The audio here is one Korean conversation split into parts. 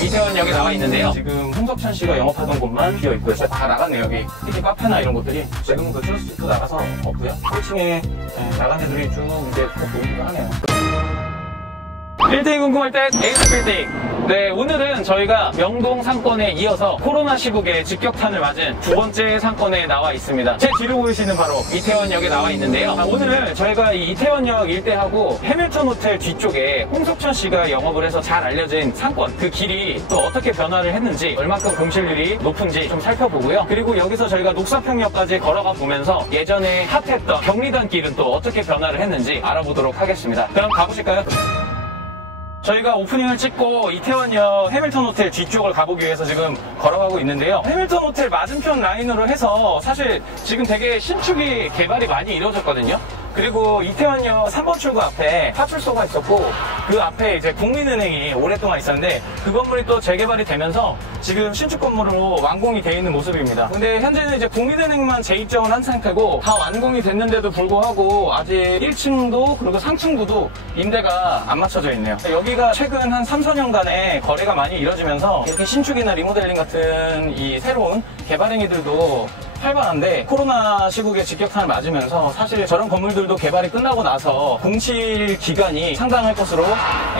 이태원역에 나와 있는데요. 지금 홍석천 씨가 영업하던 곳만 비어 있고요. 다 나갔네요. 여기 특히 카페나 이런 것들이 지금은 그 트러스도 나가서 없고요. 1층에 나간 데들이 쭉 이제 보이기도 하네요. 빌딩 궁금할 때 에이스 빌딩. 네, 오늘은 저희가 명동 상권에 이어서 코로나 시국에 직격탄을 맞은 두 번째 상권에 나와 있습니다. 제 뒤로 보이시는 바로 이태원역에 나와 있는데요. 오늘은 저희가 이 이태원역 일대하고 해밀턴 호텔 뒤쪽에 홍석천 씨가 영업을 해서 잘 알려진 상권, 그 길이 또 어떻게 변화를 했는지, 얼마큼 공실률이 높은지 좀 살펴보고요. 그리고 여기서 저희가 녹사평역까지 걸어가 보면서 예전에 핫했던 경리단 길은 또 어떻게 변화를 했는지 알아보도록 하겠습니다. 그럼 가보실까요? 저희가 오프닝을 찍고 이태원역 해밀턴 호텔 뒤쪽을 가보기 위해서 지금 걸어가고 있는데요. 해밀턴 호텔 맞은편 라인으로 해서 사실 지금 되게 신축이 개발이 많이 이루어졌거든요. 그리고 이태원역 3번 출구 앞에 파출소가 있었고 그 앞에 이제 국민은행이 오랫동안 있었는데 그 건물이 또 재개발이 되면서 지금 신축 건물로 완공이 되어 있는 모습입니다. 근데 현재는 이제 국민은행만 재입정을 한 상태고 다 완공이 됐는데도 불구하고 아직 1층도 그리고 상층부도 임대가 안 맞춰져 있네요. 여기가 최근 한 3, 4년간의 거래가 많이 이뤄지면서 이렇게 신축이나 리모델링 같은 이 새로운 개발 행위들도 활발한데 코로나 시국에 직격탄을 맞으면서 사실 저런 건물들도 개발이 끝나고 나서 공실 기간이 상당할 것으로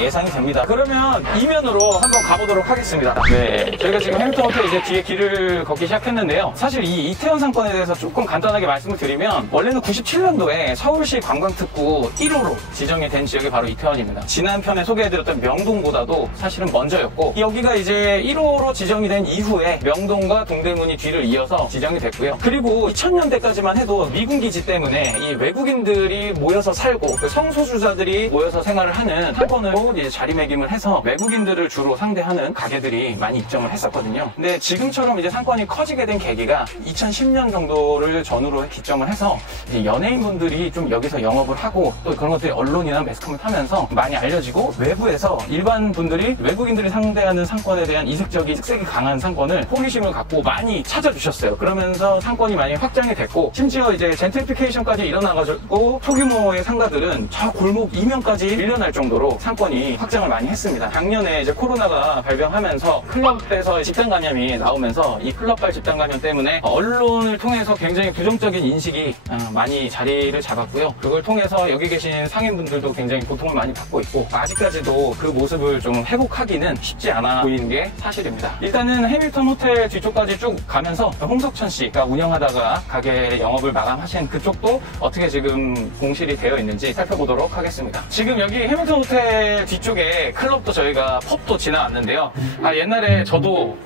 예상이 됩니다. 그러면 이면으로 한번 가보도록 하겠습니다. 네, 저희가 지금 해밀턴 호텔 이제 뒤에 길을 걷기 시작했는데요. 사실 이 이태원 상권에 대해서 조금 간단하게 말씀을 드리면 원래는 97년도에 서울시 관광특구 1호로 지정이 된 지역이 바로 이태원입니다. 지난 편에 소개해드렸던 명동보다도 사실은 먼저였고 여기가 이제 1호로 지정이 된 이후에 명동과 동대문이 뒤를 이어서 지정이 됐고요. 그리고 2000년대까지만 해도 미군 기지 때문에 이 외국인들이 모여서 살고 그 성소수자들이 모여서 생활을 하는 상권으로 이제 자리매김을 해서 외국인들을 주로 상대하는 가게들이 많이 입점을 했었거든요. 근데 지금처럼 이제 상권이 커지게 된 계기가 2010년 정도를 전후로 기점을 해서 이제 연예인분들이 좀 여기서 영업을 하고 또 그런 것들이 언론이나 매스컴을 타면서 많이 알려지고 외부에서 일반 분들이 외국인들이 상대하는 상권에 대한 이색적인 특색이 강한 상권을 호기심을 갖고 많이 찾아주셨어요. 그러면서 상권이 많이 확장이 됐고 심지어 이제 젠트리피케이션까지 일어나가지고 소규모의 상가들은 저 골목 이면까지 밀려날 정도로 상권이 확장을 많이 했습니다. 작년에 이제 코로나가 발병하면서 클럽에서 집단 감염이 나오면서 이 클럽발 집단 감염 때문에 언론을 통해서 굉장히 부정적인 인식이 많이 자리를 잡았고요. 그걸 통해서 여기 계신 상인분들도 굉장히 고통을 많이 받고 있고 아직까지도 그 모습을 좀 회복하기는 쉽지 않아 보이는 게 사실입니다. 일단은 해밀턴 호텔 뒤쪽까지 쭉 가면서 홍석천 씨가 운영하다가 가게 영업을 마감하신 그쪽도 어떻게 지금 공실이 되어 있는지 살펴보도록 하겠습니다. 지금 여기 해밀턴 호텔 뒤쪽에 클럽도 저희가 펍도 지나왔는데요. 옛날에 저도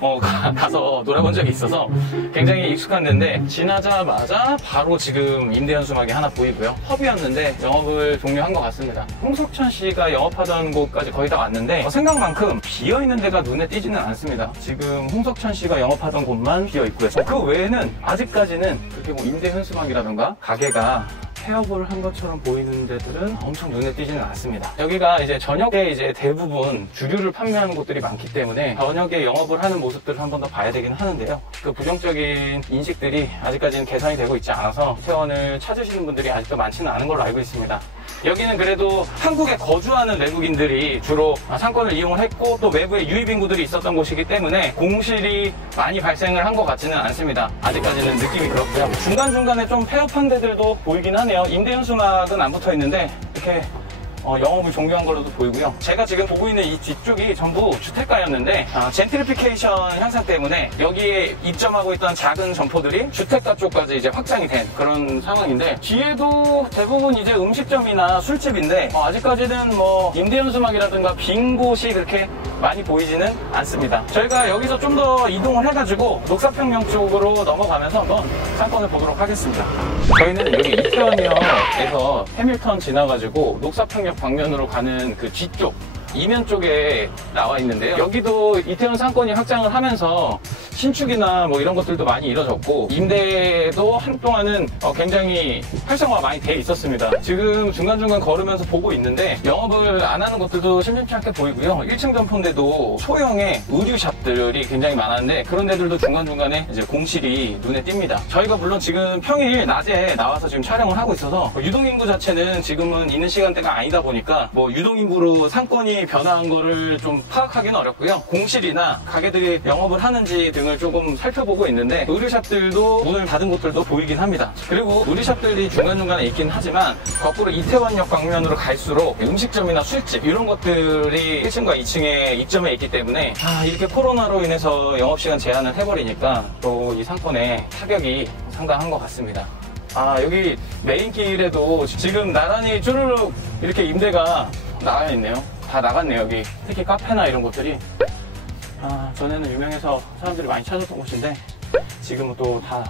가서 놀아본 적이 있어서 굉장히 익숙한 데인데 지나자마자 바로 지금 임대 현수막이 하나 보이고요. 펍이었는데 영업을 종료한 것 같습니다. 홍석천 씨가 영업하던 곳까지 거의 다 왔는데 생각만큼 비어있는 데가 눈에 띄지는 않습니다. 지금 홍석천 씨가 영업하던 곳만 비어있고요. 그 외에는 아직까지는 그렇게 뭐 임대 현수막이라던가 가게가 폐업을 한 것처럼 보이는 데들은 엄청 눈에 띄지는 않습니다. 여기가 이제 저녁에 이제 대부분 주류를 판매하는 곳들이 많기 때문에 저녁에 영업을 하는 모습들을 한 번 더 봐야 되긴 하는데요. 그 부정적인 인식들이 아직까지는 개선이 되고 있지 않아서 이태원을 찾으시는 분들이 아직도 많지는 않은 걸로 알고 있습니다. 여기는 그래도 한국에 거주하는 외국인들이 주로 상권을 이용을 했고 또 외부에 유입 인구들이 있었던 곳이기 때문에 공실이 많이 발생을 한 것 같지는 않습니다. 아직까지는 느낌이 그렇고요. 중간중간에 좀 폐업한 데들도 보이긴 하네요. 임대 현수막은 안 붙어 있는데 이렇게 영업을 종료한 걸로도 보이고요. 제가 지금 보고 있는 이 뒤쪽이 전부 주택가였는데 젠트리피케이션 현상 때문에 여기에 입점하고 있던 작은 점포들이 주택가 쪽까지 이제 확장이 된 그런 상황인데 뒤에도 대부분 이제 음식점이나 술집인데 아직까지는 뭐 임대 현수막이라든가 빈 곳이 그렇게 많이 보이지는 않습니다. 저희가 여기서 좀 더 이동을 해가지고 녹사평역 쪽으로 넘어가면서 한번 상권을 보도록 하겠습니다. 저희는 여기 이태원역에서 해밀턴 지나가지고 녹사평역 방면으로 가는 그 뒤쪽 이면 쪽에 나와 있는데요. 여기도 이태원 상권이 확장을 하면서 신축이나 뭐 이런 것들도 많이 이뤄졌고 임대도 한동안은 굉장히 활성화가 많이 돼 있었습니다. 지금 중간중간 걸으면서 보고 있는데 영업을 안 하는 것들도 심심치 않게 보이고요. 1층 점포인데도 소형의 의류샵들이 굉장히 많았는데 그런 데들도 중간중간에 이제 공실이 눈에 띕니다. 저희가 물론 지금 평일 낮에 나와서 지금 촬영을 하고 있어서 유동인구 자체는 지금은 있는 시간대가 아니다 보니까 뭐 유동인구로 상권이 변화한 거를 좀 파악하기는 어렵고요. 공실이나 가게들이 영업을 하는지 등을 조금 살펴보고 있는데 의류샵들도 문을 닫은 곳들도 보이긴 합니다. 그리고 의류샵들이 중간중간에 있긴 하지만 거꾸로 이태원역 방면으로 갈수록 음식점이나 술집 이런 것들이 1층과 2층에 입점해 있기 때문에 이렇게 코로나로 인해서 영업시간 제한을 해버리니까 또 이 상권에 타격이 상당한 것 같습니다. 여기 메인길에도 지금 나란히 쭈르륵 이렇게 임대가 나가 있네요. 다 나갔네요. 여기 특히 카페나 이런 곳들이 전에는 유명해서 사람들이 많이 찾았던 곳인데 지금은 또 다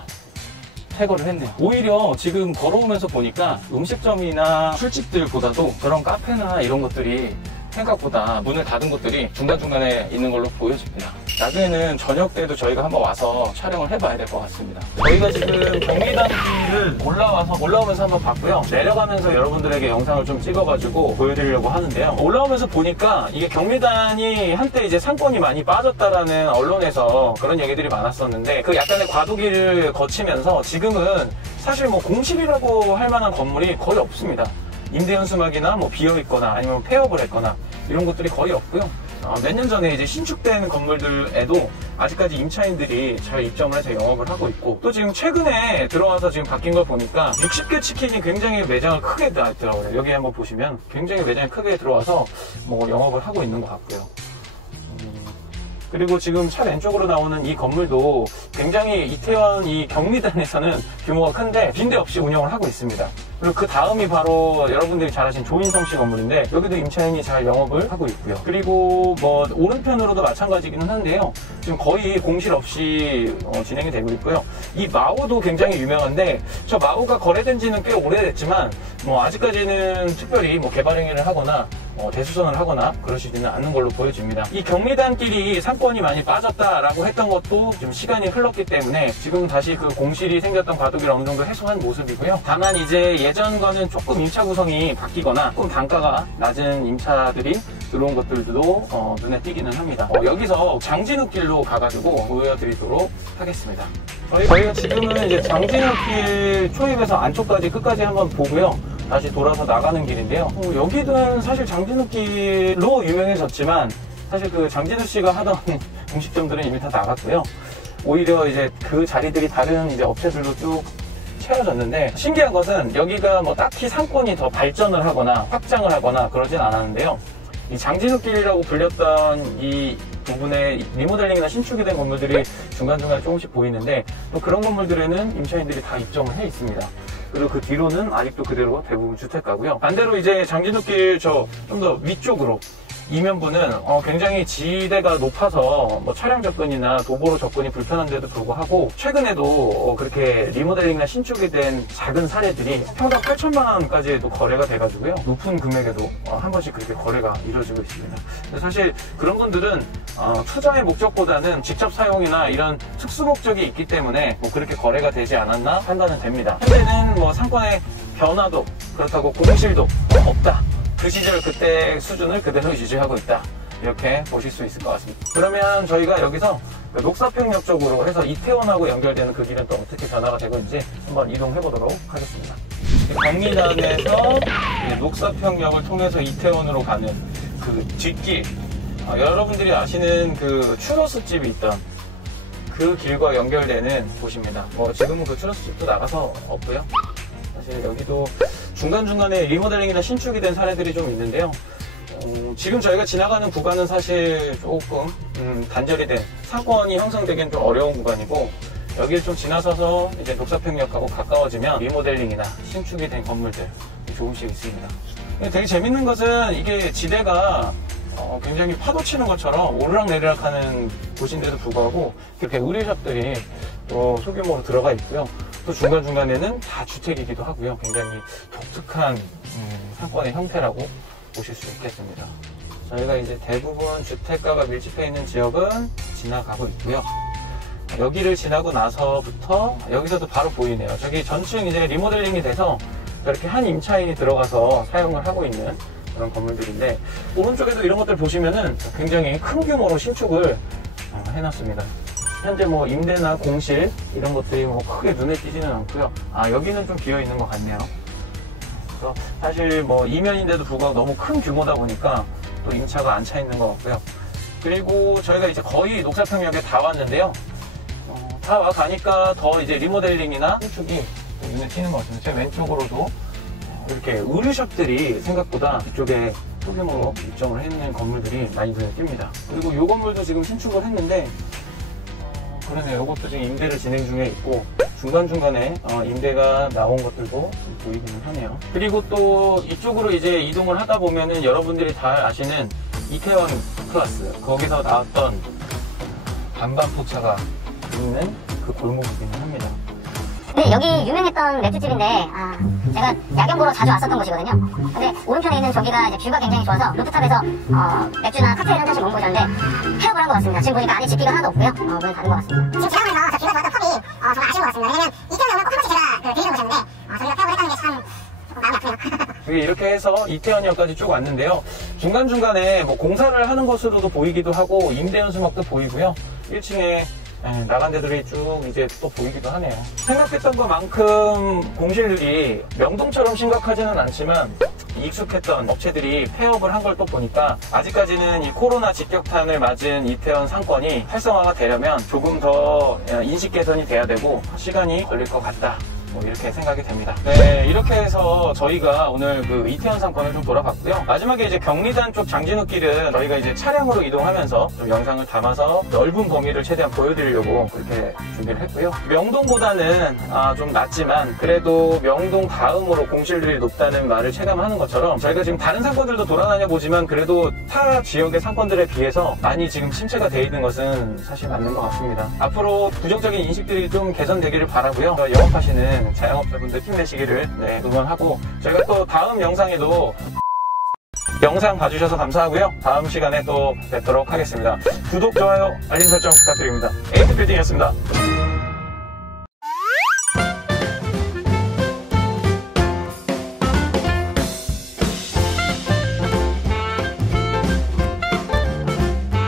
퇴거를 했네요. 오히려 지금 걸어오면서 보니까 음식점이나 술집들보다도 그런 카페나 이런 것들이 생각보다 문을 닫은 곳들이 중간중간에 있는 걸로 보여집니다. 나중에는 저녁 때도 저희가 한번 와서 촬영을 해봐야 될 것 같습니다. 저희가 지금 경리단길을 올라오면서 한번 봤고요. 내려가면서 여러분들에게 영상을 좀 찍어가지고 보여드리려고 하는데요. 올라오면서 보니까 이게 경리단이 한때 이제 상권이 많이 빠졌다라는 언론에서 그런 얘기들이 많았었는데 그 약간의 과도기를 거치면서 지금은 사실 뭐 공실이라고 할 만한 건물이 거의 없습니다. 임대 현수막이나 뭐 비어있거나 아니면 폐업을 했거나 이런 것들이 거의 없고요. 몇 년 전에 이제 신축된 건물들에도 아직까지 임차인들이 잘 입점을 해서 영업을 하고 있고 또 지금 최근에 들어와서 지금 바뀐 걸 보니까 60개 치킨이 굉장히 매장을 크게 들어가요. 여기 한번 보시면 굉장히 매장이 크게 들어와서 뭐 영업을 하고 있는 것 같고요. 그리고 지금 차 왼쪽으로 나오는 이 건물도 굉장히 이태원 이 경리단에서는 규모가 큰데 빈대 없이 운영을 하고 있습니다. 그리고 그 다음이 바로 여러분들이 잘 아신 조인성씨 건물인데 여기도 임차인이 잘 영업을 하고 있고요. 그리고 뭐 오른편으로도 마찬가지기는 한데요. 지금 거의 공실 없이 진행이 되고 있고요. 이 마오도 굉장히 유명한데 저 마오가 거래된 지는 꽤 오래됐지만 뭐 아직까지는 특별히 뭐 개발 행위를 하거나 대수선을 하거나 그러시지는 않는 걸로 보여집니다. 이 경리단길이 상권이 많이 빠졌다라고 했던 것도 좀 시간이 흘렀기 때문에 지금 다시 그 공실이 생겼던 과도기를 어느 정도 해소한 모습이고요. 다만 이제 예전과는 조금 임차 구성이 바뀌거나 조금 단가가 낮은 임차들이 들어온 것들도 눈에 띄기는 합니다. 여기서 장진욱길로 가가지고 보여드리도록 하겠습니다. 저희가 지금은 이제 장진욱길 초입에서 안쪽까지 끝까지 한번 보고요. 다시 돌아서 나가는 길인데요. 여기는 사실 장진욱길로 유명해졌지만 사실 그 장진욱 씨가 하던 음식점들은 이미 다 나갔고요. 오히려 이제 그 자리들이 다른 이제 업체들로 쭉 채워졌는데 신기한 것은 여기가 뭐 딱히 상권이 더 발전을 하거나 확장을 하거나 그러진 않았는데요. 이 장진욱길이라고 불렸던 이 부분에 리모델링이나 신축이 된 건물들이 중간중간에 조금씩 보이는데 또 그런 건물들에는 임차인들이 다 입점을 해 있습니다. 그리고 그 뒤로는 아직도 그대로 대부분 주택가고요. 반대로 이제 장진욱길 저 좀 더 위쪽으로 이면부는 굉장히 지대가 높아서 뭐 차량 접근이나 도보로 접근이 불편한데도 불구하고 최근에도 그렇게 리모델링이나 신축이 된 작은 사례들이 평당 8천만 원까지도 거래가 돼가지고요. 높은 금액에도 한 번씩 그렇게 거래가 이루어지고 있습니다. 사실 그런 분들은 투자의 목적보다는 직접 사용이나 이런 특수 목적이 있기 때문에 뭐 그렇게 거래가 되지 않았나 판단은 됩니다. 현재는 뭐 상권의 변화도 그렇다고 공실도 없다. 그 시절 그때 수준을 그대로 유지하고 있다. 이렇게 보실 수 있을 것 같습니다. 그러면 저희가 여기서 녹사평역 쪽으로 해서 이태원하고 연결되는 그 길은 또 어떻게 변화가 되고 있는지 한번 이동해 보도록 하겠습니다. 경리단에서 녹사평역을 통해서 이태원으로 가는 그 뒷길, 여러분들이 아시는 그 추러스 집이 있던 그 길과 연결되는 곳입니다. 지금은 그 추러스 집도 나가서 없고요. 사실 여기도 중간중간에 리모델링이나 신축이 된 사례들이 좀 있는데요. 지금 저희가 지나가는 구간은 사실 조금 단절이 된 상권이 형성되기엔 좀 어려운 구간이고 여기를 좀 지나서서 이제 녹사평역하고 가까워지면 리모델링이나 신축이 된 건물들 조금씩 있습니다. 되게 재밌는 것은 이게 지대가 굉장히 파도 치는 것처럼 오르락내리락 하는 곳인데도 불구하고 이렇게 의류샵들이 또 소규모로 들어가 있고요. 또 중간중간에는 다 주택이기도 하고요. 굉장히 독특한 상권의 형태라고 보실 수 있겠습니다. 저희가 이제 대부분 주택가가 밀집해 있는 지역은 지나가고 있고요. 여기를 지나고 나서부터 여기서도 바로 보이네요. 저기 전층 이제 리모델링이 돼서 이렇게 한 임차인이 들어가서 사용을 하고 있는 그런 건물들인데, 오른쪽에도 이런 것들 보시면은 굉장히 큰 규모로 신축을 해놨습니다. 현재 뭐 임대나 공실 이런 것들이 뭐 크게 눈에 띄지는 않고요. 여기는 좀 비어 있는 것 같네요. 그래서 사실 뭐 이면인데도 불구하고 너무 큰 규모다 보니까 또 임차가 안 차 있는 것 같고요. 그리고 저희가 이제 거의 녹사평역에 다 왔는데요. 다 와 가니까 더 이제 리모델링이나 신축이 눈에 띄는 것 같습니다. 제 왼쪽으로도 이렇게 의류샵들이 생각보다 이쪽에 소규모로 입점을 해놓은 건물들이 많이 눈에 띕니다. 그리고 이 건물도 지금 신축을 했는데, 그러네요. 이것도 지금 임대를 진행 중에 있고, 중간중간에 임대가 나온 것들도 좀 보이기는 하네요. 그리고 또 이쪽으로 이제 이동을 하다 보면은 여러분들이 잘 아시는 이태원 클라스, 거기서 나왔던 반반포차가 있는 그 골목이기는 합니다. 네, 여기 유명했던 맥주집인데, 제가 야경 보러 자주 왔었던 곳이거든요. 근데 오른편에 있는 저기가 이제 뷰가 굉장히 좋아서 루프탑에서 맥주나 칵테일 한 잔씩 먹고 있었는데 폐업을 한 것 같습니다. 지금 보니까 안에 집기가 하나도 없고요. 문이 닫은 것 같습니다. 지금 지나가면서 저 뷰가 좋았던 펍이 정말 아쉬운 것 같습니다. 왜냐면 이태원 오면 꼭 한 번씩 제가 데리러 오셨는데 저희가 폐업을 했다는 게 참 마음이 아프네요. 이렇게 해서 이태원역까지 쭉 왔는데요. 중간중간에 뭐 공사를 하는 것으로도 보이기도 하고 임대 연수막도 보이고요. 1층에 나간 데들이 쭉 이제 또 보이기도 하네요. 생각했던 것만큼 공실들이 명동처럼 심각하지는 않지만 익숙했던 업체들이 폐업을 한 걸 또 보니까 아직까지는 이 코로나 직격탄을 맞은 이태원 상권이 활성화가 되려면 조금 더 인식 개선이 돼야 되고 시간이 걸릴 것 같다. 뭐 이렇게 생각이 됩니다. 네, 이렇게 해서 저희가 오늘 그 이태원 상권을 좀 돌아봤고요. 마지막에 이제 경리단 쪽 장진욱길은 저희가 이제 차량으로 이동하면서 좀 영상을 담아서 넓은 범위를 최대한 보여드리려고 그렇게 준비를 했고요. 명동보다는 좀 낮지만 그래도 명동 다음으로 공실률이 높다는 말을 체감하는 것처럼 저희가 지금 다른 상권들도 돌아다녀 보지만 그래도 타 지역의 상권들에 비해서 많이 지금 침체가 되어 있는 것은 사실 맞는 것 같습니다. 앞으로 부정적인 인식들이 좀 개선되기를 바라고요. 영업하시는 자영업자분들 힘내시기를 응원하고, 저희가 또 다음 영상에도 영상 봐주셔서 감사하고요. 다음 시간에 또 뵙도록 하겠습니다. 구독, 좋아요, 알림 설정 부탁드립니다. 에이트빌딩이었습니다.